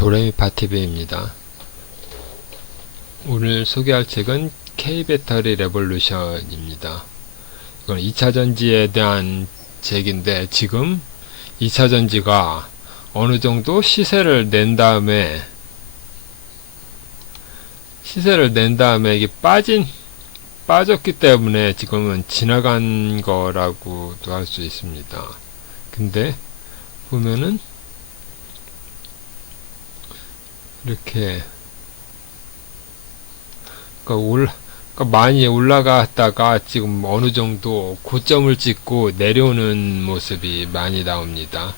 도레미파티브입니다. 오늘 소개할 책은 K-배터리 레볼루션입니다. 이건 2차전지에 대한 책인데 지금 2차전지가 어느 정도 시세를 낸 다음에 이게 빠졌기 때문에 지금은 지나간 거라고도 할 수 있습니다. 근데 보면은 이렇게 그러니까 많이 올라갔다가 지금 어느 정도 고점을 찍고 내려오는 모습이 많이 나옵니다.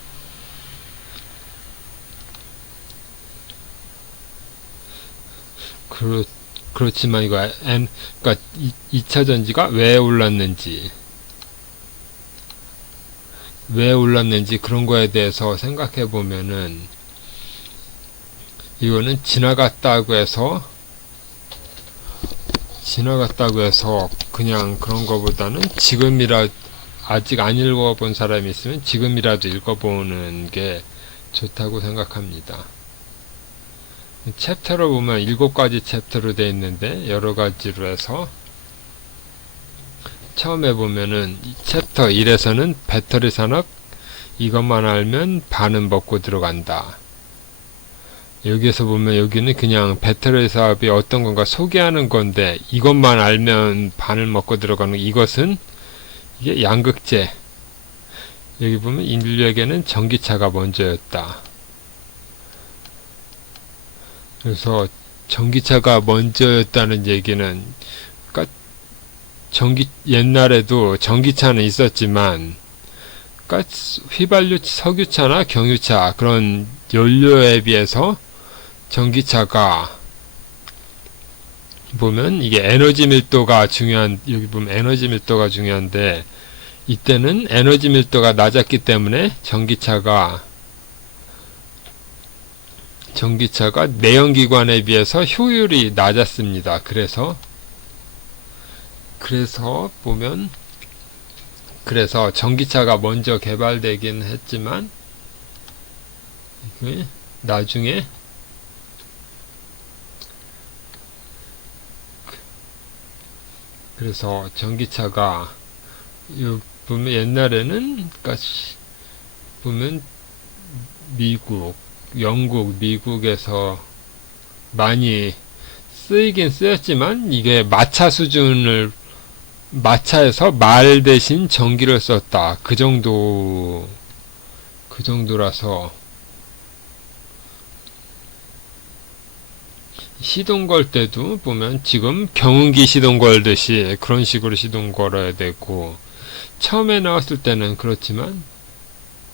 그렇지만 이거 그러니까 2차전지가 왜 올랐는지 그런 거에 대해서 생각해 보면은 이거는 지나갔다고 해서 그냥 그런 거보다는 아직 안 읽어본 사람이 있으면 지금이라도 읽어보는 게 좋다고 생각합니다. 챕터로 보면 7가지 챕터로 되어 있는데 여러 가지로 해서 처음에 보면은 챕터 1에서는 배터리 산업 이것만 알면 반은 먹고 들어간다. 여기에서 보면 여기는 그냥 배터리 사업이 어떤 건가 소개하는 건데 이것만 알면 반을 먹고 들어가는 이것은 이게 양극재. 여기 보면 인류에게는 전기차가 먼저였다. 그래서 전기차가 먼저였다는 얘기는 그러니까 옛날에도 전기차는 있었지만 그러니까 휘발유 석유차나 경유차 그런 연료에 비해서 전기차가 보면 이게 에너지 밀도가 여기 보면 에너지 밀도가 중요한데 이때는 에너지 밀도가 낮았기 때문에 전기차가 내연기관에 비해서 효율이 낮았습니다. 그래서 전기차가 먼저 개발되긴 했지만 나중에 그래서 전기차가 보면 옛날에는 그러니까 보면 영국, 미국에서 많이 쓰이긴 쓰였지만 이게 마차에서 말 대신 전기를 썼다. 그 정도라서 시동 걸 때도 보면 지금 경운기 시동 걸듯이 그런 식으로 시동 걸어야 되고 처음에 나왔을 때는 그렇지만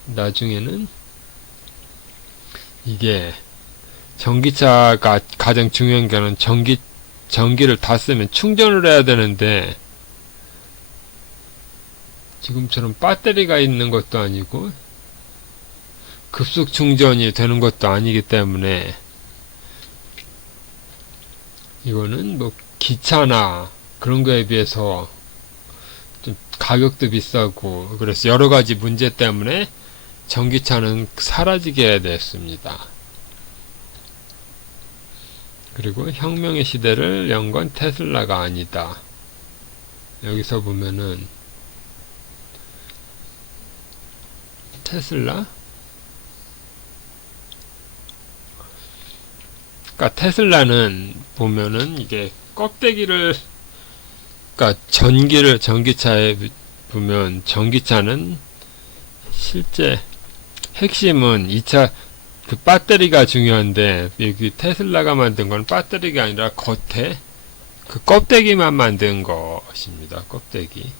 나중에는 이게 전기차가 가장 중요한 거는 전기를 다 쓰면 충전을 해야 되는데 지금처럼 배터리가 있는 것도 아니고 급속 충전이 되는 것도 아니기 때문에 이거는 뭐 기차나 그런 거에 비해서 좀 가격도 비싸고 그래서 여러 가지 문제 때문에 전기차는 사라지게 됐습니다. 그리고 혁명의 시대를 연 건 테슬라가 아니다. 여기서 보면은 테슬라? 그러니까 테슬라는 보면은 이게 껍데기를 그러니까 전기차에 보면 전기차는 실제 핵심은 2차 그 배터리가 중요한데 여기 테슬라가 만든 건 배터리가 아니라 겉에 그 껍데기만 만든 것입니다. 껍데기.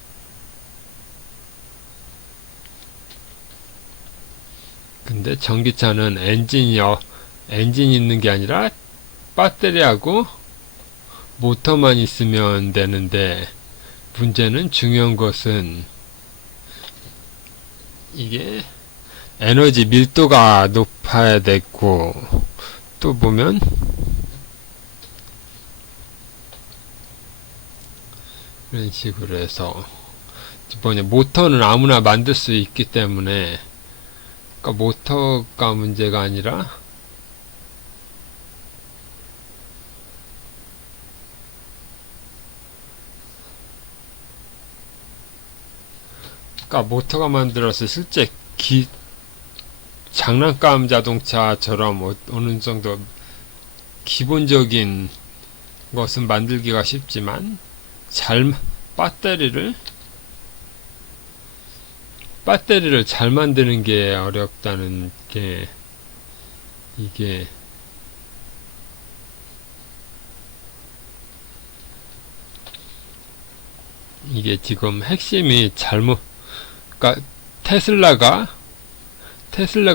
근데 전기차는 엔진이 있는 게 아니라 배터리하고 모터만 있으면 되는데 문제는 중요한 것은 이게 에너지 밀도가 높아야 되고 또 보면 이런 식으로 해서 모터는 아무나 만들 수 있기 때문에 그러니까 모터가 문제가 아니라 그러니까 모터가 만들어서 실제 장난감 자동차처럼 어느 정도 기본적인 것은 만들기가 쉽지만 배터리를 잘 만드는 게 어렵다는 게 이게 지금 핵심이 그러니까 테슬라가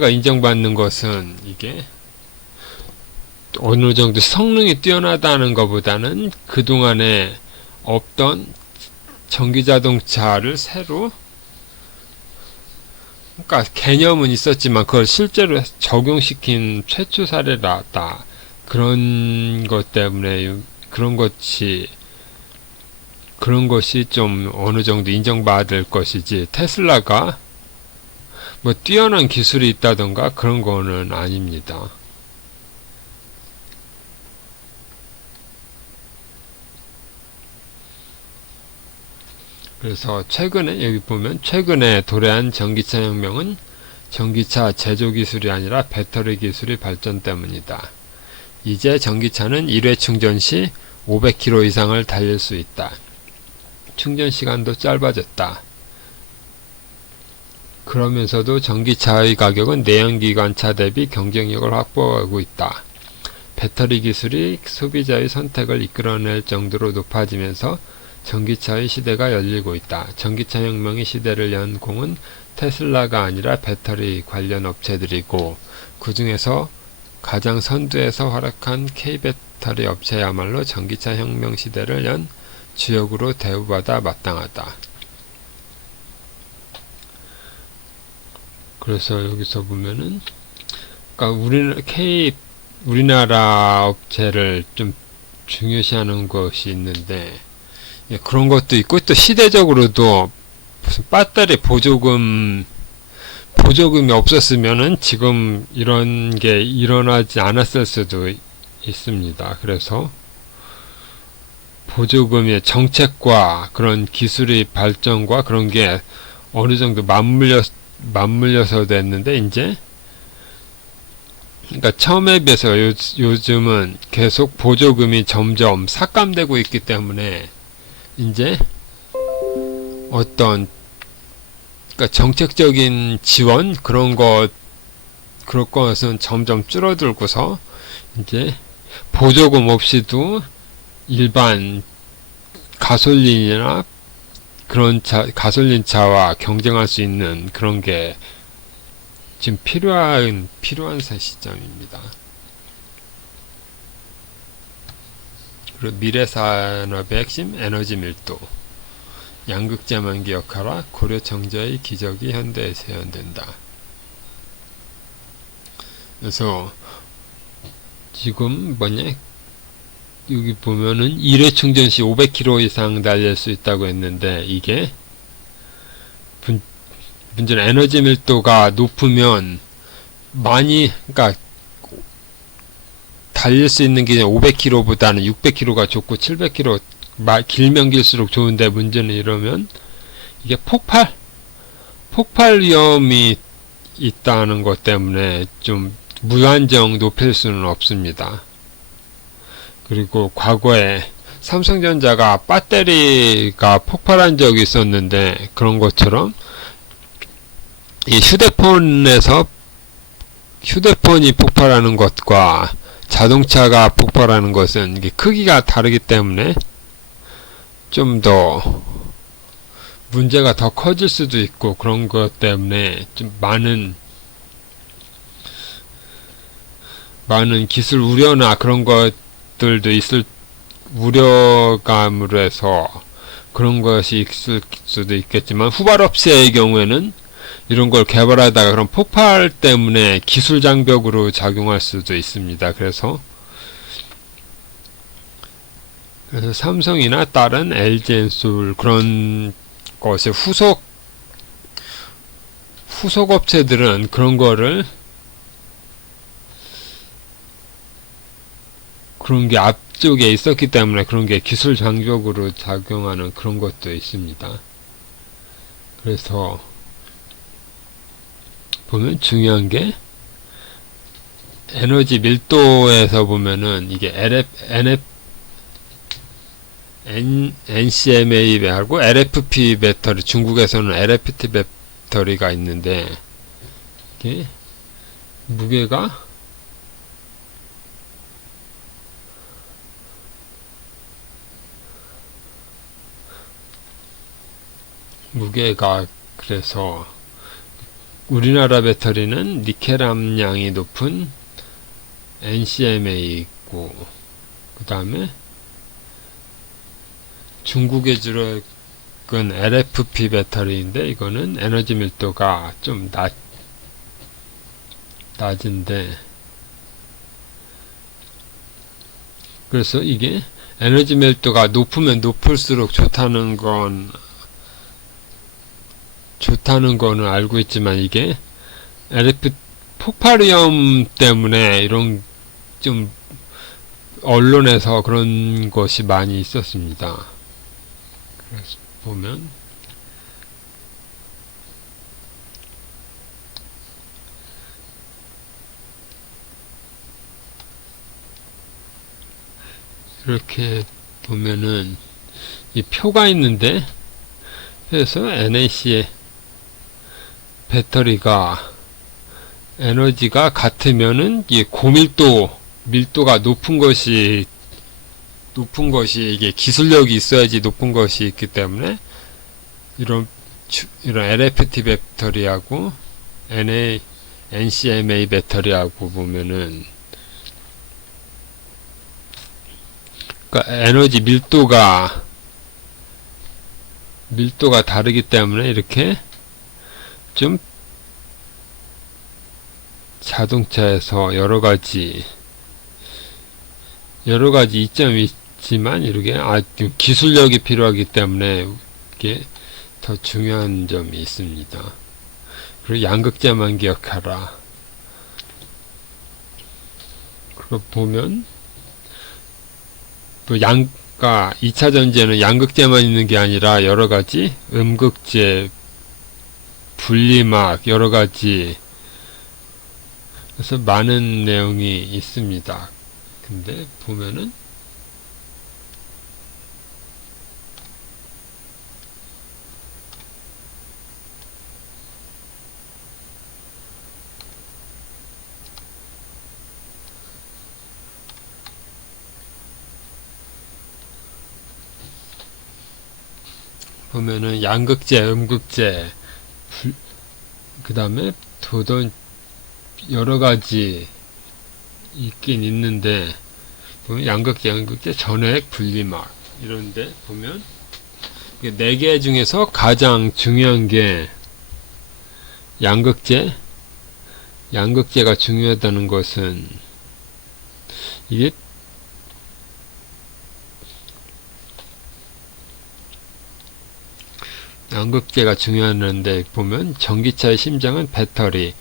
인정받는 것은 이게 어느 정도 성능이 뛰어나다는 것보다는 그동안에 없던 전기자동차를 새로, 그러니까 개념은 있었지만 그걸 실제로 적용시킨 최초 사례다. 그런 것 때문에 그런 것이 좀 어느 정도 인정받을 것이지, 테슬라가 뭐 뛰어난 기술이 있다던가 그런 거는 아닙니다. 그래서 여기 보면 최근에 도래한 전기차 혁명은 전기차 제조 기술이 아니라 배터리 기술이 발전 때문이다. 이제 전기차는 1회 충전 시 500km 이상을 달릴 수 있다. 충전 시간도 짧아졌다. 그러면서도 전기차의 가격은 내연기관차 대비 경쟁력을 확보하고 있다. 배터리 기술이 소비자의 선택을 이끌어낼 정도로 높아지면서 전기차의 시대가 열리고 있다. 전기차 혁명의 시대를 연 공은 테슬라가 아니라 배터리 관련 업체들이고, 그 중에서 가장 선두에서 활약한 K배터리 업체야말로 전기차 혁명 시대를 연 주역으로 대우받아 마땅하다. 그래서 여기서 보면은, 그러니까 우리나라 업체를 좀 중요시하는 것이 있는데, 그런 것도 있고, 또 시대적으로도 무슨 배터리 보조금이 없었으면은 지금 이런 게 일어나지 않았을 수도 있습니다. 그래서 보조금의 정책과 그런 기술의 발전과 그런 게 어느 정도 맞물려서 됐는데, 이제 그러니까 처음에 비해서 요즘은 계속 보조금이 점점 삭감되고 있기 때문에 이제 어떤, 그러니까 정책적인 지원 그런 것은 점점 줄어들고서 이제 보조금 없이도 일반 가솔린이나 그런 가솔린차와 경쟁할 수 있는 그런 게 지금 필요한 시점입니다. 그리고 미래 산업의 핵심 에너지 밀도, 양극재만기 역할화, 고려 정자의 기적이 현대에 재현된다. 그래서 지금 여기 보면은 1회 충전 시 500km 이상 달릴 수 있다고 했는데, 이게 문제는 에너지 밀도가 높으면 그러니까 달릴 수 있는 게 500km보다는 600km가 좋고 700km 길면 길수록 좋은데, 문제는 이러면 이게 폭발 위험이 있다는 것 때문에 좀 무한정 높일 수는 없습니다. 그리고 과거에 삼성전자가 배터리가 폭발한 적이 있었는데, 그런 것처럼 이 휴대폰이 폭발하는 것과 자동차가 폭발하는 것은 이게 크기가 다르기 때문에 좀 더 문제가 더 커질 수도 있고, 그런 것 때문에 좀 많은 기술 우려나 그런 것들도 우려감으로 해서 그런 것이 있을 수도 있겠지만, 후발업체의 경우에는 이런 걸 개발하다가 그런 폭발 때문에 기술 장벽으로 작용할 수도 있습니다. 그래서 삼성이나 다른 LG 엔솔 그런 것의 후속 업체들은 그런 게 앞쪽에 있었기 때문에 그런 게 기술 장벽으로 작용하는 그런 것도 있습니다. 그래서 보면 중요한 게 에너지 밀도에서 보면은 이게 NCMA하고 LFP 배터리, 중국에서는 LFP 배터리가 있는데 이게 무게가 그래서 우리나라 배터리는 니켈 함량이 높은 NCMA 있고, 그 다음에 중국에 주력은 LFP 배터리인데 이거는 에너지 밀도가 좀 낮은데, 그래서 이게 에너지 밀도가 높으면 높을수록 좋다는 거는 알고 있지만, 이게 폭발 위험 때문에 이런 좀 언론에서 그런 것이 많이 있었습니다. 그래서 보면 이렇게 보면은 이 표가 있는데, 그래서 NAC의 배터리가 에너지가 같으면은 이 밀도가 높은 것이 이게 기술력이 있어야지 높은 것이 있기 때문에 이런 LFT 배터리하고 NCMA 배터리하고 보면은, 그러니까 에너지 밀도가 다르기 때문에 이렇게 좀 자동차에서 여러가지 이점이 있지만, 이렇게 기술력이 필요하기 때문에 이게 더 중요한 점이 있습니다. 그리고 양극재만 기억하라. 그리고 보면 또 2차 전지에는 양극재만 있는 게 아니라 여러가지 음극재, 분리막, 여러가지, 그래서 많은 내용이 있습니다. 근데 보면은 양극재, 음극재, 그 다음에 도던 여러가지 있긴 있는데, 보면 양극재, 음극재, 전액, 분리막 이런데 보면 4개 중에서 가장 중요한 게 양극재가 중요하다는 것은, 이게 양극재가 중요한데 보면 전기차의 심장은 배터리의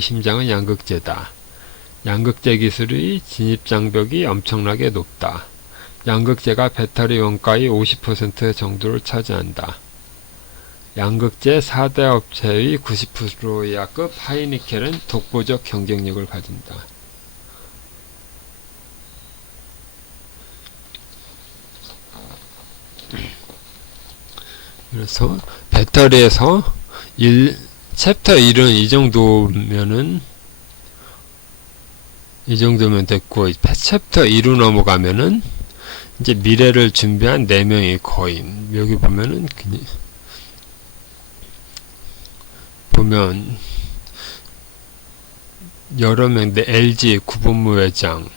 심장은 양극재다. 양극재 기술의 진입장벽이 엄청나게 높다. 양극재가 배터리 원가의 50% 정도를 차지한다. 양극재 4대 업체의 90% 이하급 하이니켈은 독보적 경쟁력을 가진다. 그래서 배터리에서 챕터 1은 이 정도면 됐고, 챕터 2로 넘어가면은 이제 미래를 준비한 4명의 거인. 여기 보면 여러 명, LG 구본무회장,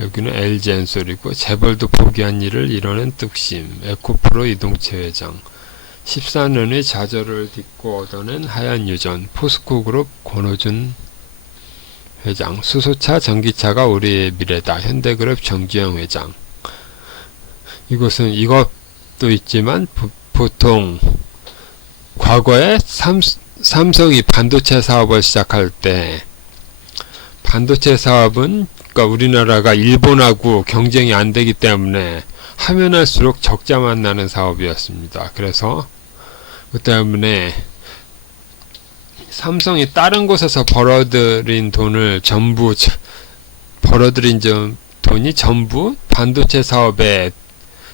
여기는 LG 엔솔이고, 재벌도 포기한 일을 이뤄낸 뚝심, 에코프로 이동채 회장, 14년의 좌절을 딛고 얻어낸 하얀 유전, 포스코그룹 권호준 회장, 수소차, 전기차가 우리의 미래다, 현대그룹 정주영 회장. 이것도 있지만 보통 과거에 삼성이 반도체 사업을 시작할 때, 반도체 사업은 그러니까 우리나라가 일본하고 경쟁이 안 되기 때문에 하면 할수록 적자만 나는 사업이었습니다. 그래서 그 때문에 삼성이 다른 곳에서 벌어들인 돈이 전부 반도체 사업에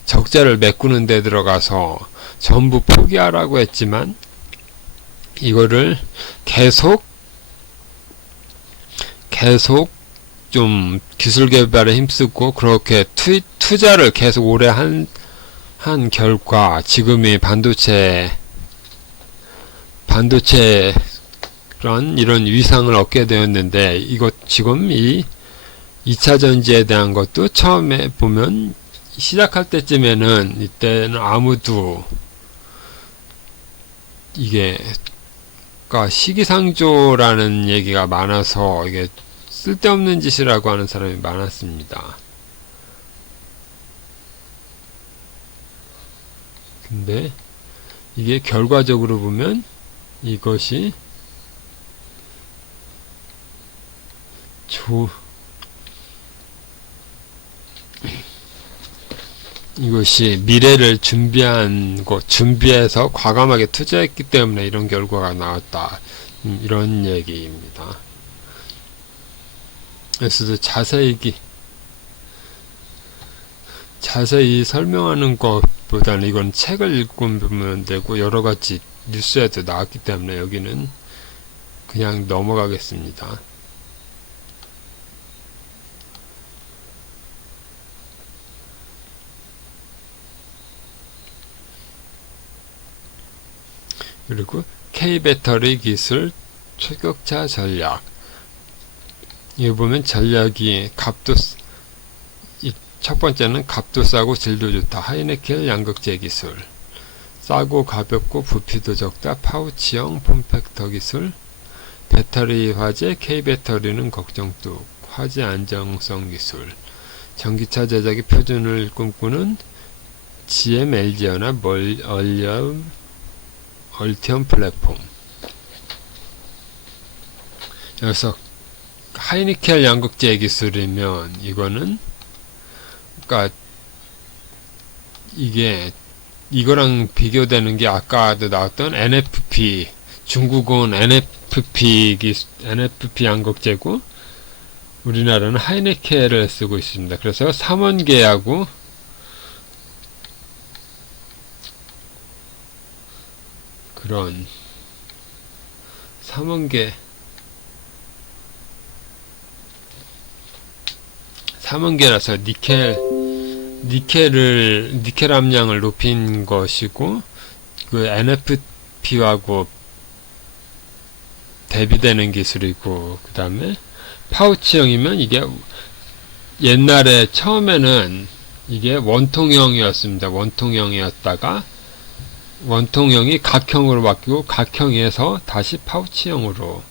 적자를 메꾸는 데 들어가서 전부 포기하라고 했지만 이거를 계속 좀 기술 개발에 힘쓰고 그렇게 투자를 계속 오래 한 결과 지금의 반도체란 이런 위상을 얻게 되었는데, 이것 지금 이 2차 전지에 대한 것도 처음에 보면 시작할 때쯤에는 이때는 아무도 이게 시기상조라는 얘기가 많아서 이게 쓸데없는 짓이라고 하는 사람이 많았습니다. 근데 이게 결과적으로 보면 이것이 미래를 준비해서 과감하게 투자했기 때문에 이런 결과가 나왔다. 이런 얘기입니다. 그래서 자세히 설명하는 것보다는 이건 책을 읽으면 되고 여러가지 뉴스에도 나왔기 때문에 여기는 그냥 넘어가겠습니다. 그리고 K배터리 기술 최격차 전략. 여기 보면 전략이 첫 번째는 값도 싸고 질도 좋다. 하이네켈 양극재 기술. 싸고 가볍고 부피도 적다. 파우치형 폼팩터 기술. 배터리 화재 K배터리는 걱정뚝. 화재 안정성 기술. 전기차 제작의 표준을 꿈꾸는 GM LG연합 얼티엄 플랫폼. 여기서 하이니켈 양극재 기술이면 이거는 이거랑 비교되는 게 아까도 나왔던 NFP, 중국은 NFP 양극재고 우리나라는 하이니켈을 쓰고 있습니다. 그래서 삼원계하고 그런 삼원계라서 니켈 함량을 높인 것이고 그 NFP하고 대비되는 기술이고, 그 다음에 파우치형이면 이게 옛날에 처음에는 이게 원통형이었습니다. 원통형이었다가 원통형이 각형으로 바뀌고 각형에서 다시 파우치형으로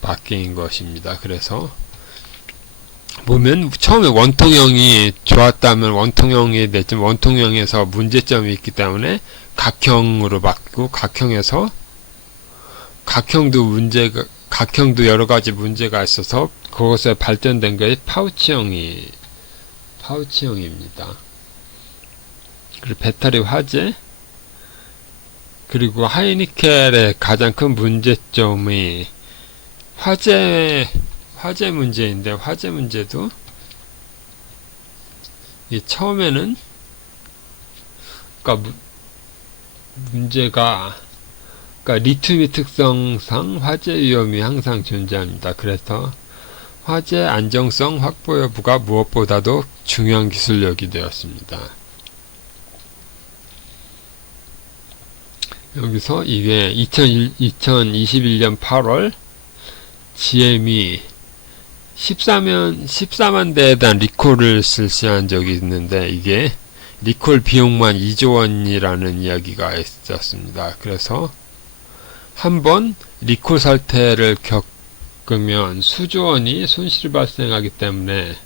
바뀐 것입니다. 그래서 보면 처음에 원통형이 좋았다면 원통형이 됐지만 원통형에서 문제점이 있기 때문에 각형으로 바뀌고 각형에서 각형도 여러 가지 문제가 있어서 그것에 발전된 게 파우치형입니다. 그리고 배터리 화재, 그리고 하이니켈의 가장 큰 문제점이 화재 문제인데, 화재 문제도 처음에는 문제가 리튬의 특성상 화재 위험이 항상 존재합니다. 그래서 화재 안정성 확보 여부가 무엇보다도 중요한 기술력이 되었습니다. 여기서 이게 2021년 8월 GM이 14만 대에 대한 리콜을 실시한 적이 있는데, 이게 리콜 비용만 2조 원이라는 이야기가 있었습니다. 그래서 한번 리콜 사태를 겪으면 수조 원이 손실이 발생하기 때문에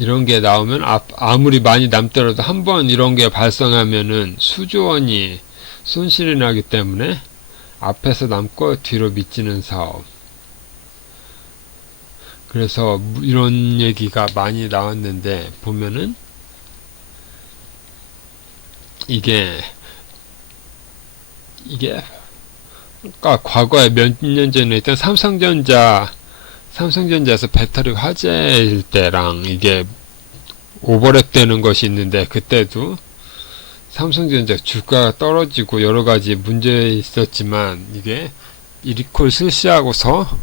이런 게 나오면 아무리 많이 남더라도 한번 이런 게 발생하면은 수조 원이 손실이 나기 때문에 앞에서 남고 뒤로 미치는 사업. 그래서 이런 얘기가 많이 나왔는데 보면은 이게 그러니까 과거에 몇 년 전에 있던 삼성전자에서 배터리 화재일 때랑 이게 오버랩 되는 것이 있는데, 그때도 삼성전자 주가가 떨어지고 여러 가지 문제 있었지만 이게 이 리콜 실시하고서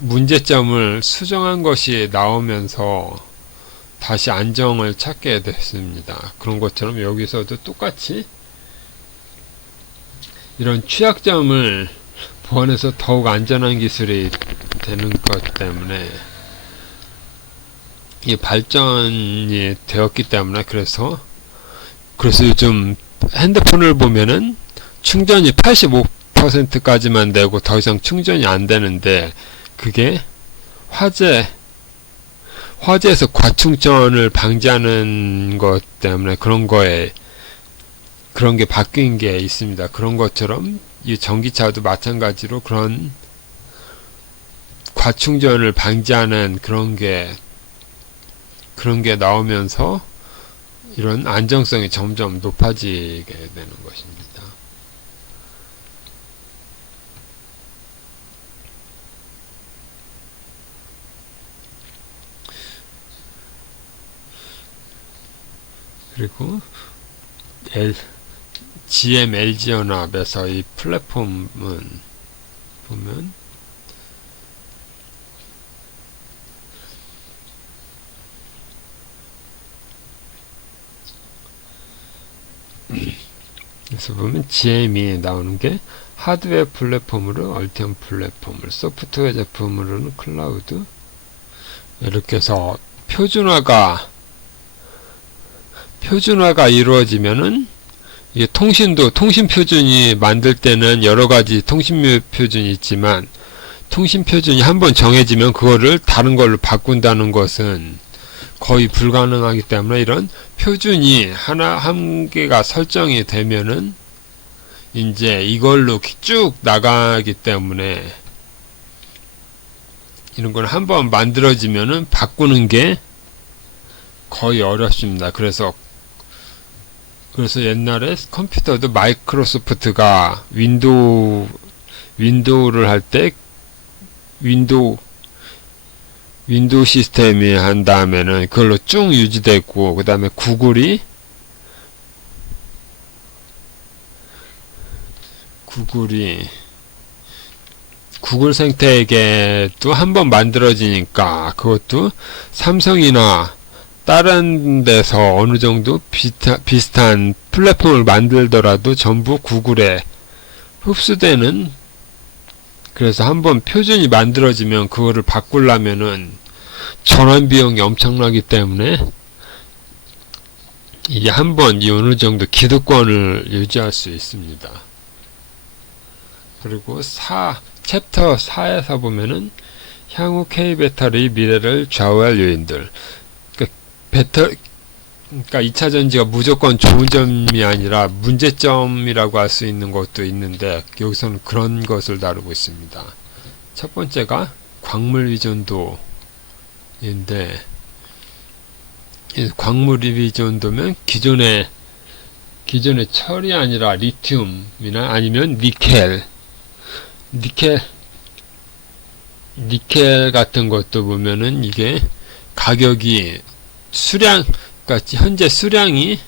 문제점을 수정한 것이 나오면서 다시 안정을 찾게 됐습니다. 그런 것처럼 여기서도 똑같이 이런 취약점을 보완해서 더욱 안전한 기술이 되는 것 때문에 이 발전이 되었기 때문에 그래서 요즘 핸드폰을 보면은 충전이 85%까지만 되고 더 이상 충전이 안 되는데, 그게 화재에서 과충전을 방지하는 것 때문에 그런 게 바뀐 게 있습니다. 그런 것처럼 이 전기차도 마찬가지로 그런 과충전을 방지하는 그런 게 나오면서 이런 안정성이 점점 높아지게 되는 것입니다. 그리고 GM LG연합에서 이 플랫폼은 보면 그래서 보면 GM이 나오는 게 하드웨어 플랫폼으로 얼티엄 플랫폼을, 소프트웨어 제품으로는 클라우드, 이렇게 해서 표준화가 이루어지면은 이게 통신 표준이 만들 때는 여러 가지 통신 표준이 있지만, 통신 표준이 한번 정해지면 그거를 다른 걸로 바꾼다는 것은 거의 불가능하기 때문에 이런 표준이 한 개가 설정이 되면은 이제 이걸로 쭉 나가기 때문에 이런 건 한번 만들어지면은 바꾸는 게 거의 어렵습니다. 그래서 옛날에 컴퓨터도 마이크로소프트가 윈도우를 할 때 윈도우 시스템이 한 다음에는 그걸로 쭉 유지되고, 그 다음에 구글 생태계도 한번 만들어지니까 그것도 삼성이나 다른 데서 어느 정도 비슷한 플랫폼을 만들더라도 전부 구글에 흡수되는, 그래서 한번 표준이 만들어지면 그거를 바꾸려면은 전환 비용이 엄청나기 때문에 이게 한번 어느 정도 기득권을 유지할 수 있습니다. 그리고 챕터 4에서 보면은 향후 K배터리 미래를 좌우할 요인들. 그러니까 2차 전지가 무조건 좋은 점이 아니라 문제점이라고 할 수 있는 것도 있는데, 여기서는 그런 것을 다루고 있습니다. 첫 번째가 광물 의존도인데, 광물 의존도면 기존의 철이 아니라 리튬이나 아니면 니켈 같은 것도 보면은 이게 가격이 그러니까 현재 수량이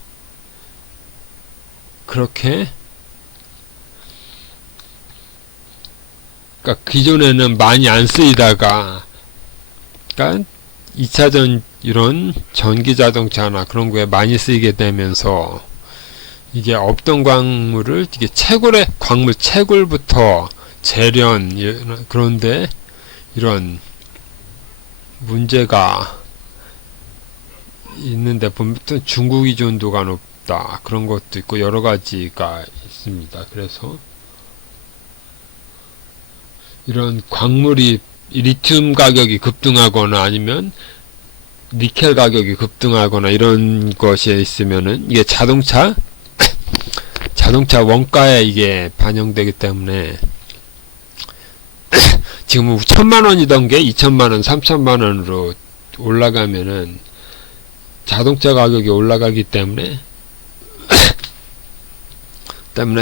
그렇게, 그러니까 기존에는 많이 안 쓰이다가, 그러니까 2차전 이런 전기 자동차나 그런 거에 많이 쓰이게 되면서 이게 없던 광물을 이게 광물 채굴부터 재련, 그런데 이런 문제가 있는데 보면 중국 의존도가 높다, 그런 것도 있고 여러 가지가 있습니다. 그래서 이런 광물이 리튬 가격이 급등하거나 아니면 니켈 가격이 급등하거나 이런 것이 있으면은 이게 자동차 원가에 이게 반영되기 때문에 지금 1000만원이던 게 2000만원, 3000만원으로 올라가면은 자동차 가격이 올라가기 때문에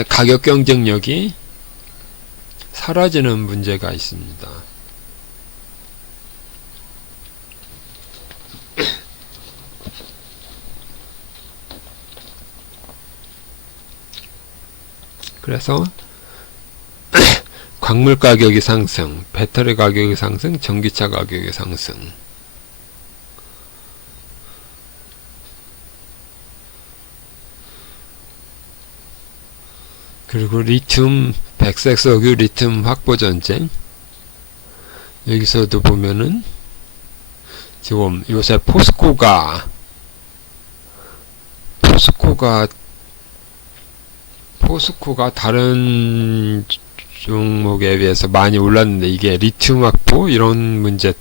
가격 경쟁력이 사라지는 문제가 있습니다. 그래서 광물 가격이 상승, 배터리 가격이 상승, 전기차 가격이 상승. 그리고 리튬, 백색 석유 리튬 확보 전쟁. 여기서도 보면은 지금 요새 포스코가 다른 종목에 비해서 많이 올랐는데, 이게 리튬 확보 이런 문제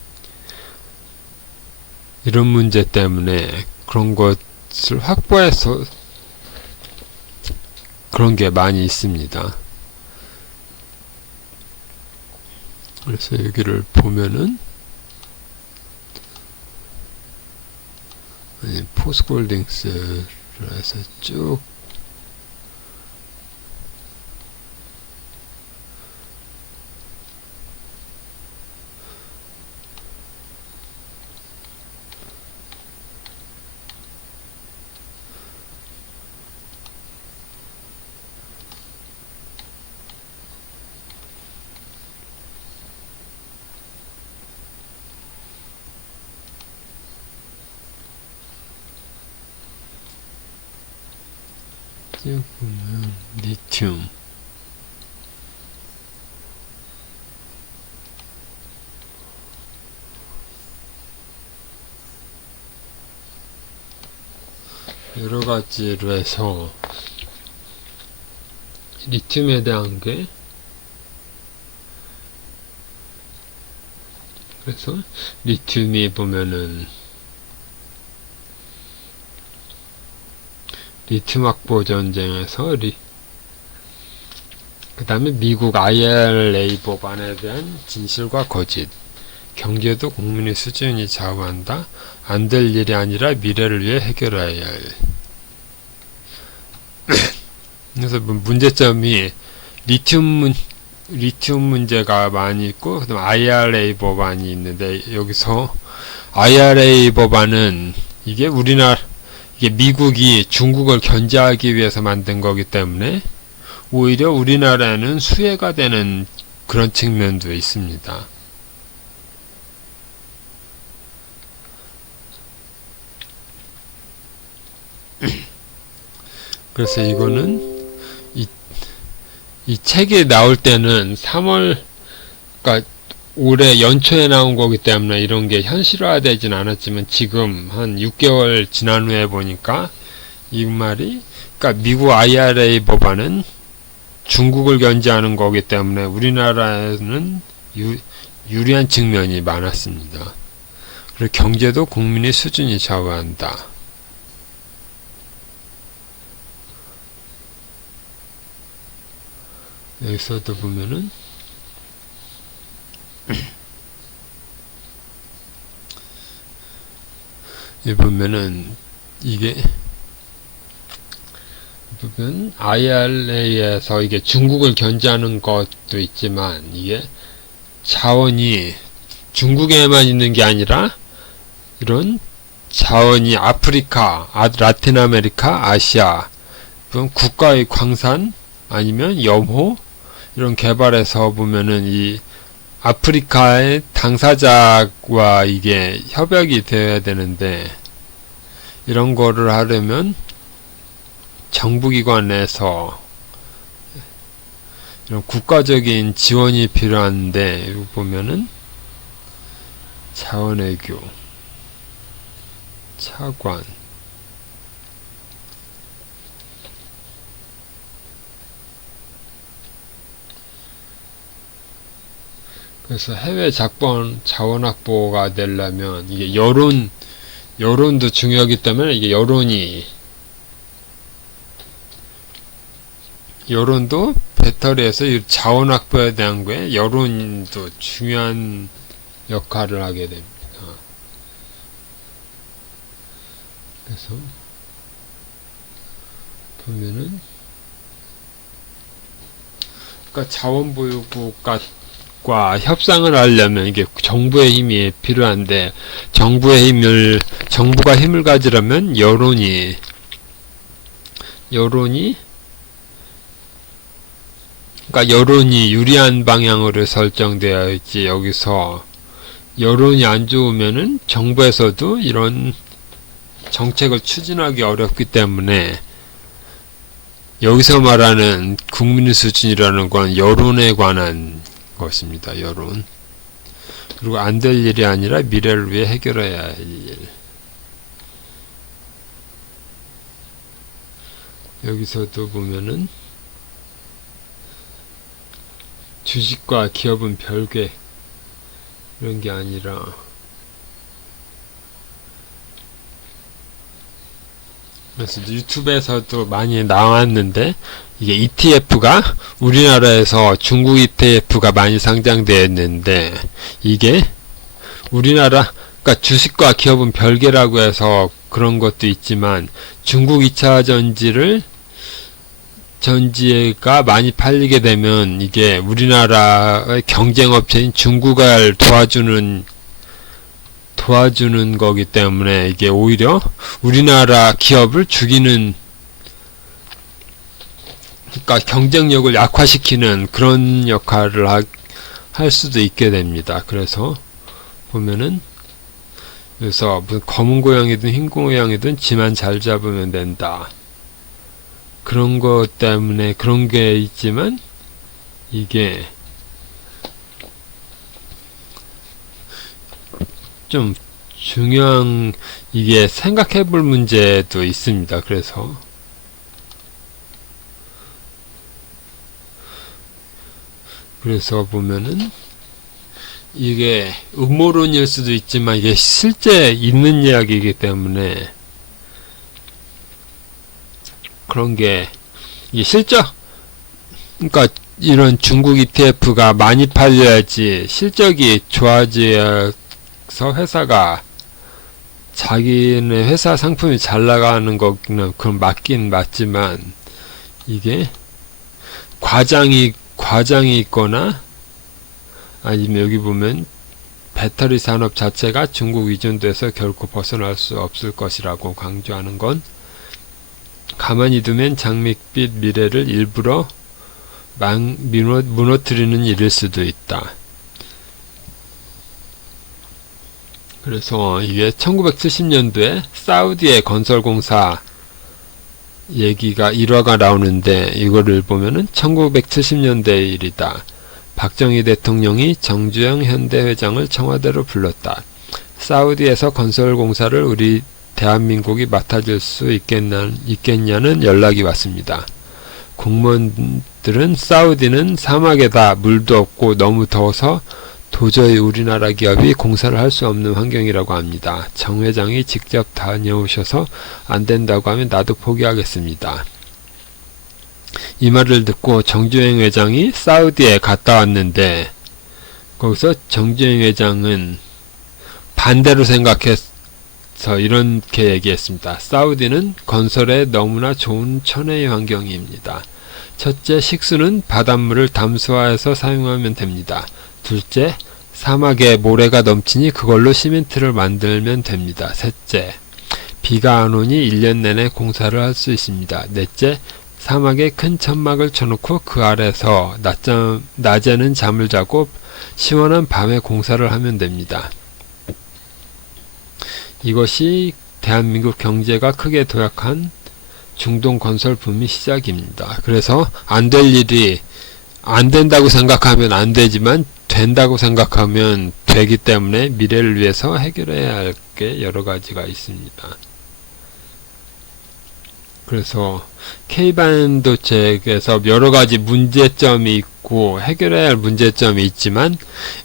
때문에 그런 것을 확보해서 그런 게 많이 있습니다. 그래서 여기를 보면은 포스코홀딩스를 해서 쭉 보면 리튬, 여러 가지로 해서 리튬에 대한 게, 그래서 리튬이 보면은 리튬 확보 전쟁에서 그 다음에 미국 IRA 법안에 대한 진실과 거짓, 경제도 국민의 수준이 좌우한다. 안 될 일이 아니라 미래를 위해 해결해야 할. 그래서 문제점이 리튬 문제가 많이 있고, 그다음 IRA 법안이 있는데, 여기서 IRA 법안은 이게 미국이 중국을 견제하기 위해서 만든 거기 때문에 오히려 우리나라는 수혜가 되는 그런 측면도 있습니다. 그래서 이거는 이 책이 나올 때는 3월, 그러니까 올해 연초에 나온 거기 때문에 이런 게 현실화되진 않았지만, 지금 한 6개월 지난 후에 보니까 이 말이, 그러니까 미국 IRA 법안은 중국을 견제하는 거기 때문에 우리나라에는 유리한 측면이 많았습니다. 그리고 경제도 국민의 수준이 좌우한다. 여기서도 보면은 이게 보면 IRA에서 이게 중국을 견제하는 것도 있지만, 이게 자원이 중국에만 있는 게 아니라 이런 자원이 아프리카, 라틴 아메리카, 아시아 국가의 광산 아니면 염호 이런 개발에서 보면은 이 아프리카의 당사자와 이게 협약이 되어야 되는데, 이런 거를 하려면 정부기관 내에서 이런 국가적인 지원이 필요한데, 여기 보면은 자원외교, 차관, 그래서 해외 자원 확보가 되려면 이게 여론도 중요하기 때문에, 이게 여론도 배터리에서 이 자원 확보에 대한 거에 여론도 중요한 역할을 하게 됩니다. 그래서 보면은 그러니까 자원보유국과 협상을 하려면 이게 정부의 힘이 필요한데 정부가 힘을 가지려면 여론이 그러니까 여론이 유리한 방향으로 설정되어 있지, 여기서 여론이 안 좋으면은 정부에서도 이런 정책을 추진하기 어렵기 때문에 여기서 말하는 국민 수준이라는 건 여론에 관한 것입니다. 여론. 그리고 안 될 일이 아니라 미래를 위해 해결해야 할 일. 여기서도 보면은 주식과 기업은 별개 이런 게 아니라 그래서 유튜브에서도 많이 나왔는데 이게 ETF가 우리나라에서 중국 ETF가 많이 상장되어 있는데 이게 우리나라 그러니까 주식과 기업은 별개라고 해서 그런 것도 있지만 중국 2차 전지가 많이 팔리게 되면 이게 우리나라의 경쟁업체인 중국을 도와주는 거기 때문에 이게 오히려 우리나라 기업을 죽이는, 그러니까 경쟁력을 약화시키는 그런 역할을 할 수도 있게 됩니다. 그래서 보면은 그래서 무슨 검은 고양이든 흰 고양이든 지만 잘 잡으면 된다. 그런 것 때문에 그런 게 있지만 이게 좀 중요한 이게 생각해 볼 문제도 있습니다. 그래서 보면은 이게 음모론일 수도 있지만 이게 실제 있는 이야기이기 때문에 그런 게 이게 실적, 그러니까 이런 중국 ETF가 많이 팔려야지 실적이 좋아져서 회사가 자기네 회사 상품이 잘 나가는 거는 그건 맞긴 맞지만 이게 과장이 있거나 아니면 여기 보면 배터리 산업 자체가 중국 의존도에서 결코 벗어날 수 없을 것이라고 강조하는 건 가만히 두면 장밋빛 미래를 일부러 무너뜨리는 일일 수도 있다. 그래서 이게 1970년도에 사우디의 건설공사 얘기가 일화가 나오는데 이거를 보면은 1970년대 일이다. 박정희 대통령이 정주영 현대회장을 청와대로 불렀다. 사우디에서 건설공사를 우리 대한민국이 맡아줄 수 있겠냐는 연락이 왔습니다. 공무원들은 사우디는 사막에다 물도 없고 너무 더워서 도저히 우리나라 기업이 공사를 할 수 없는 환경이라고 합니다. 정 회장이 직접 다녀오셔서 안 된다고 하면 나도 포기하겠습니다. 이 말을 듣고 정주행 회장이 사우디에 갔다 왔는데 거기서 정주행 회장은 반대로 생각해서 이렇게 얘기했습니다. 사우디는 건설에 너무나 좋은 천혜의 환경입니다. 첫째, 식수는 바닷물을 담수화해서 사용하면 됩니다. 둘째, 사막에 모래가 넘치니 그걸로 시멘트를 만들면 됩니다. 셋째, 비가 안 오니 1년 내내 공사를 할 수 있습니다. 넷째, 사막에 큰 천막을 쳐놓고 그 아래서 낮에는 잠을 자고 시원한 밤에 공사를 하면 됩니다. 이것이 대한민국 경제가 크게 도약한 중동 건설 붐의 시작입니다. 그래서 안 될 일이 안 된다고 생각하면 안 되지만 된다고 생각하면 되기 때문에 미래를 위해서 해결해야 할 게 여러 가지가 있습니다. 그래서 K반도체에서 여러 가지 문제점이 있고 해결해야 할 문제점이 있지만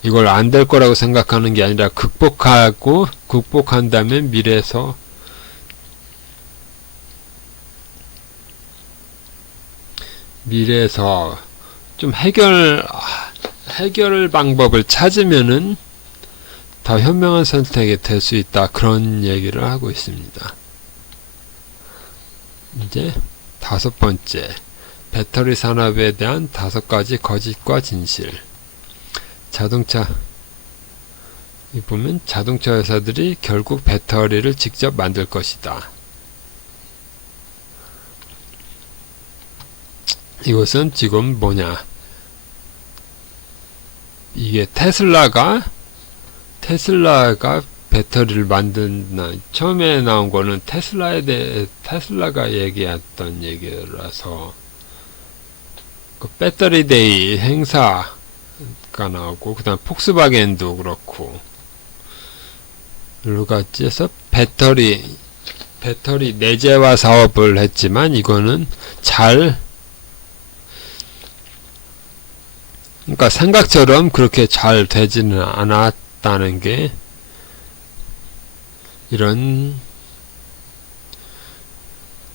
이걸 안 될 거라고 생각하는 게 아니라 극복한다면 미래에서 좀 해결 방법을 찾으면은 더 현명한 선택이 될 수 있다. 그런 얘기를 하고 있습니다. 이제 5번째, 배터리 산업에 대한 5가지 거짓과 진실. 이 보면 자동차 회사들이 결국 배터리를 직접 만들 것이다. 이것은 지금 뭐냐, 이게 테슬라가 배터리를 만든다. 처음에 나온 거는 테슬라가 얘기했던 얘기라서, 그 배터리 데이 행사가 나오고, 그 다음 폭스바겐도 그렇고, 여러 가지에서 배터리 내재화 사업을 했지만, 이거는 그러니까 생각처럼 그렇게 잘 되지는 않았다는 게 이런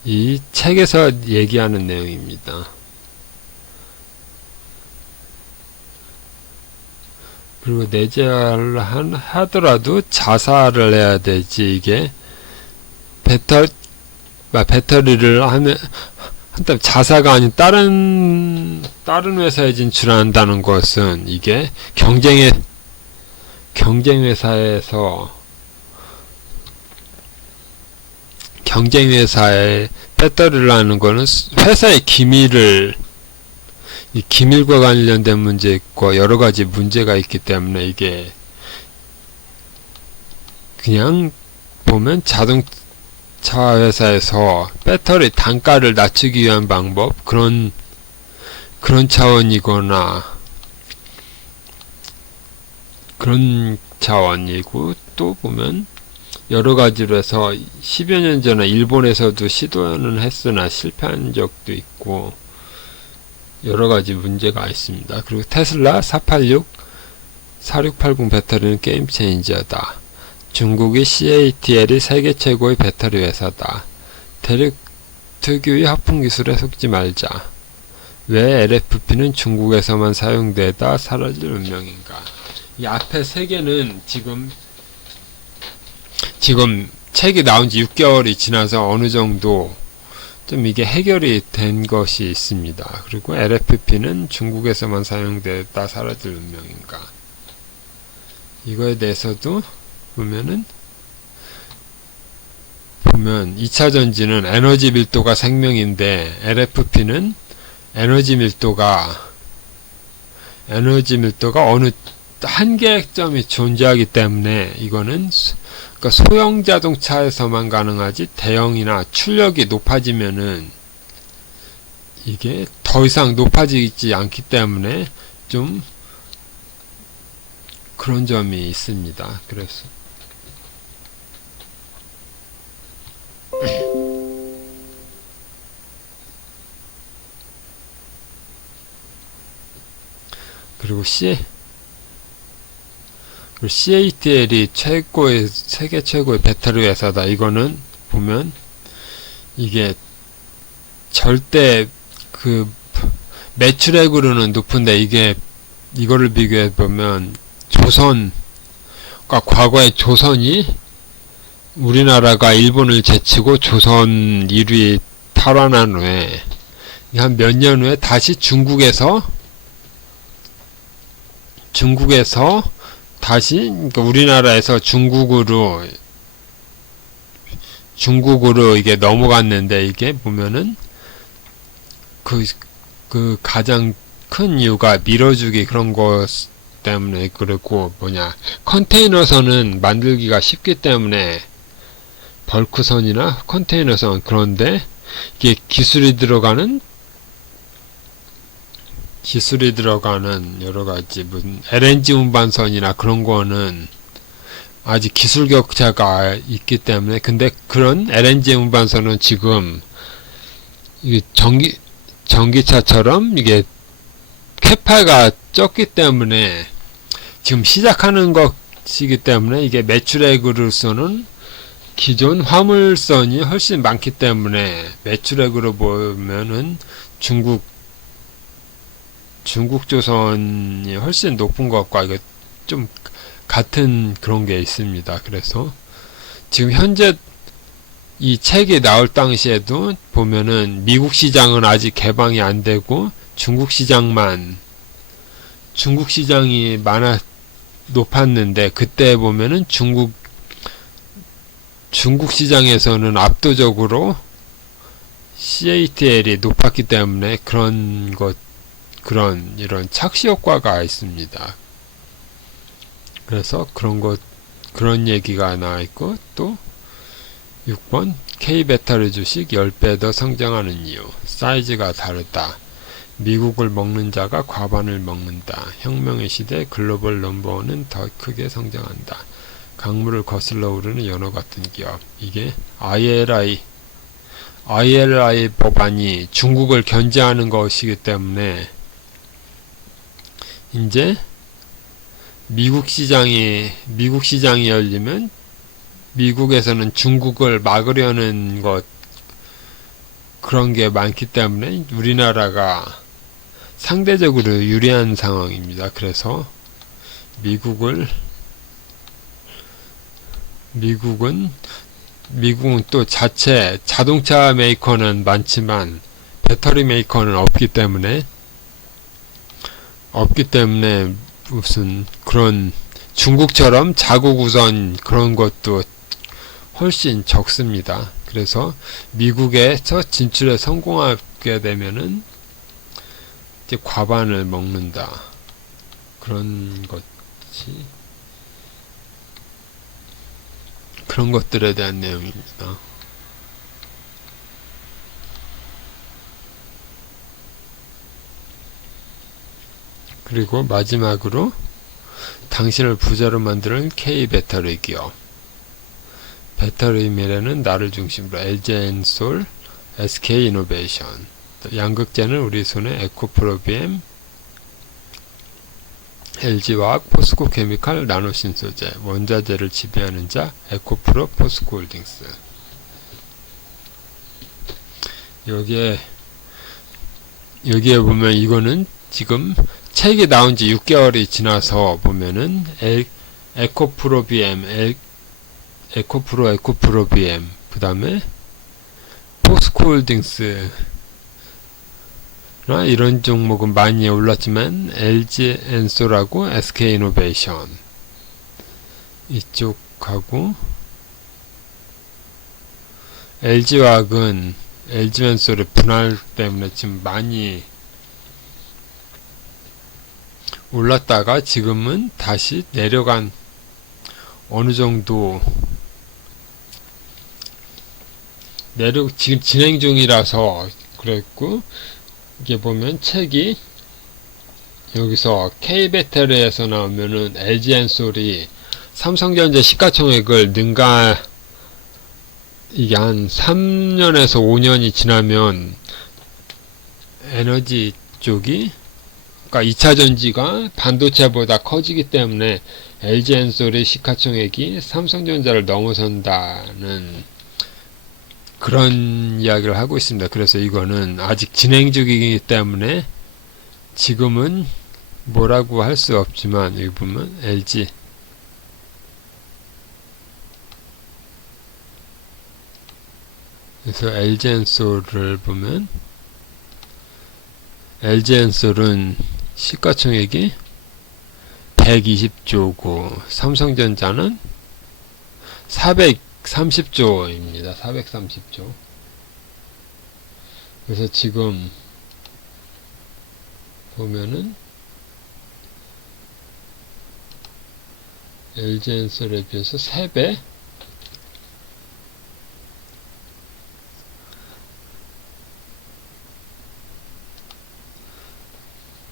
이 책에서 얘기하는 내용입니다. 그리고 내재화를 하더라도 자사를 해야 되지, 이게 배터리를 하면 자사가 아닌 다른 회사에 진출한다는 것은, 이게 경쟁회사에 배터리를 하는 거는 회사의 기밀과 관련된 문제 있고 여러 가지 문제가 있기 때문에, 이게 그냥 보면 자동차 회사에서 배터리 단가를 낮추기 위한 방법, 그런 차원이거나, 그런 차원이고, 또 보면 여러 가지로 해서 10여 년 전에 일본에서도 시도는 했으나 실패한 적도 있고 여러 가지 문제가 있습니다. 그리고 테슬라 4680 배터리는 게임 체인저다. 중국이 CATL이 세계 최고의 배터리 회사다. 대륙 특유의 하품 기술에 속지 말자. 왜 LFP는 중국에서만 사용되다 사라질 운명인가. 이 앞에 세 개는 지금 책이 나온 지 6개월이 지나서 어느 정도 좀 이게 해결이 된 것이 있습니다. 그리고 LFP는 중국에서만 사용되다 사라질 운명인가. 이거에 대해서도 보면 2차 전지는 에너지 밀도가 생명인데, LFP는 에너지 밀도가 어느 한계점이 존재하기 때문에, 이거는 그러니까 소형 자동차에서만 가능하지, 대형이나 출력이 높아지면은 이게 더 이상 높아지지 않기 때문에 좀 그런 점이 있습니다. 그래서 그리고 CATL이 세계 최고의 배터리 회사다. 이거는 보면 이게 절대 그 매출액으로는 높은데, 이거를 비교해 보면 그러니까 과거에 조선이, 우리나라가 일본을 제치고 조선 1위 탈환한 후에 한 몇 년 후에 다시 중국에서 다시, 그러니까 우리나라에서 중국으로 이게 넘어갔는데, 이게 보면은 그 가장 큰 이유가 밀어주기 그런 것 때문에, 그리고 컨테이너선은 만들기가 쉽기 때문에, 벌크선이나 컨테이너선, 그런데 이게 기술이 들어가는 여러 가지 LNG 운반선이나 그런 거는 아직 기술 격차가 있기 때문에, 근데 그런 LNG 운반선은 지금 이게 전기차처럼 이게 캐파가 적기 때문에 지금 시작하는 것이기 때문에, 이게 매출액으로서는 기존 화물선이 훨씬 많기 때문에 매출액으로 보면은 중국조선이 훨씬 높은 것과 이거 좀 같은 그런 게 있습니다. 그래서 지금 현재 이 책이 나올 당시에도 보면은 미국 시장은 아직 개방이 안 되고 중국 시장이 높았는데, 그때 보면은 중국 시장에서는 압도적으로 CATL이 높았기 때문에 이런 착시 효과가 있습니다. 그래서 그런 얘기가 나와 있고, 또 6번 K 배터리 주식 10배 더 성장하는 이유. 사이즈가 다르다. 미국을 먹는 자가 과반을 먹는다. 혁명의 시대 글로벌 넘버원은 더 크게 성장한다. 강물을 거슬러 오르는 연어 같은 기업. 이게 IRI 법안이 중국을 견제하는 것이기 때문에 이제 미국 시장이 열리면 미국에서는 중국을 막으려는 그런 게 많기 때문에 우리나라가 상대적으로 유리한 상황입니다. 그래서 미국은 또 자동차 메이커는 많지만 배터리 메이커는 없기 때문에 무슨 그런 중국처럼 자국 우선 그런 것도 훨씬 적습니다. 그래서 미국에서 진출에 성공하게 되면은 이제 과반을 먹는다. 그런 것들에 대한 내용입니다. 그리고 마지막으로 당신을 부자로 만드는 K 배터리 기업. 배터리 미래는 나를 중심으로 LG엔솔, SK이노베이션. 양극재는 우리 손에 에코프로비엠, LG화학, 포스코케미칼, 나노신소재. 원자재를 지배하는 자 에코프로, 포스코홀딩스. 여기에 보면 이거는 지금 책이 나온 지 6개월이 지나서 보면은 에코프로비엠, 에코프로비엠, 그 다음에 포스코홀딩스 이런 종목은 많이 올랐지만 LG엔솔하고 SK이노베이션 이쪽하고 LG화학은 LG엔솔의 분할 때문에 지금 많이 올랐다가 지금은 다시 내려간 어느 정도 지금 진행 중이라서 그랬고, 이게 보면 책이 여기서 K배터리에서 나오면은 LG엔솔이 삼성전자 시가총액을 이게 한 3년에서 5년이 지나면 에너지 쪽이, 그러니까 2차전지가 반도체보다 커지기 때문에 LG엔솔의 시가총액이 삼성전자를 넘어선다는 그런 이야기를 하고 있습니다. 그래서 이거는 아직 진행 중이기 때문에 지금은 뭐라고 할 수 없지만, 여기 보면 그래서 LG엔솔을 보면 LG엔솔은 시가총액이 120조고 삼성전자는 430조입니다. 430조. 그래서 지금 보면은 LG엔솔에 비해서 3배,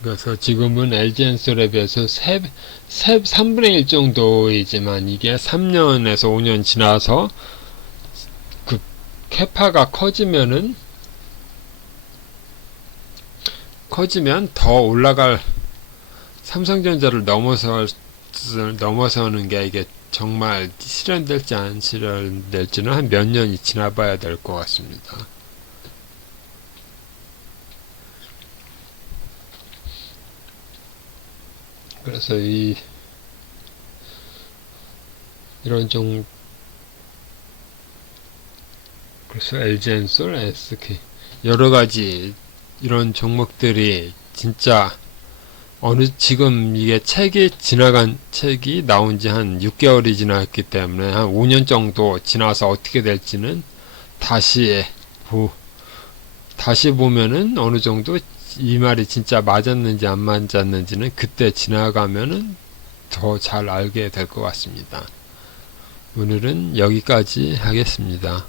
그래서 지금은 LG엔솔에 비해서 3분의 1 정도이지만, 이게 3년에서 5년 지나서 그 캐파가 커지면 더 올라갈, 삼성전자를 넘어서는 게 이게 정말 실현될지 안 실현될지는 한 몇 년이 지나봐야 될 것 같습니다. 그래서 이런 그래서 LG엔솔, SK 여러 가지 이런 종목들이 진짜 지금 이게 책이 나온 지 한 6개월이 지났기 때문에 한 5년 정도 지나서 어떻게 될지는 다시 보면은 어느 정도 이 말이 진짜 맞았는지 안 맞았는지는 그때 지나가면은 더 잘 알게 될 것 같습니다. 오늘은 여기까지 하겠습니다.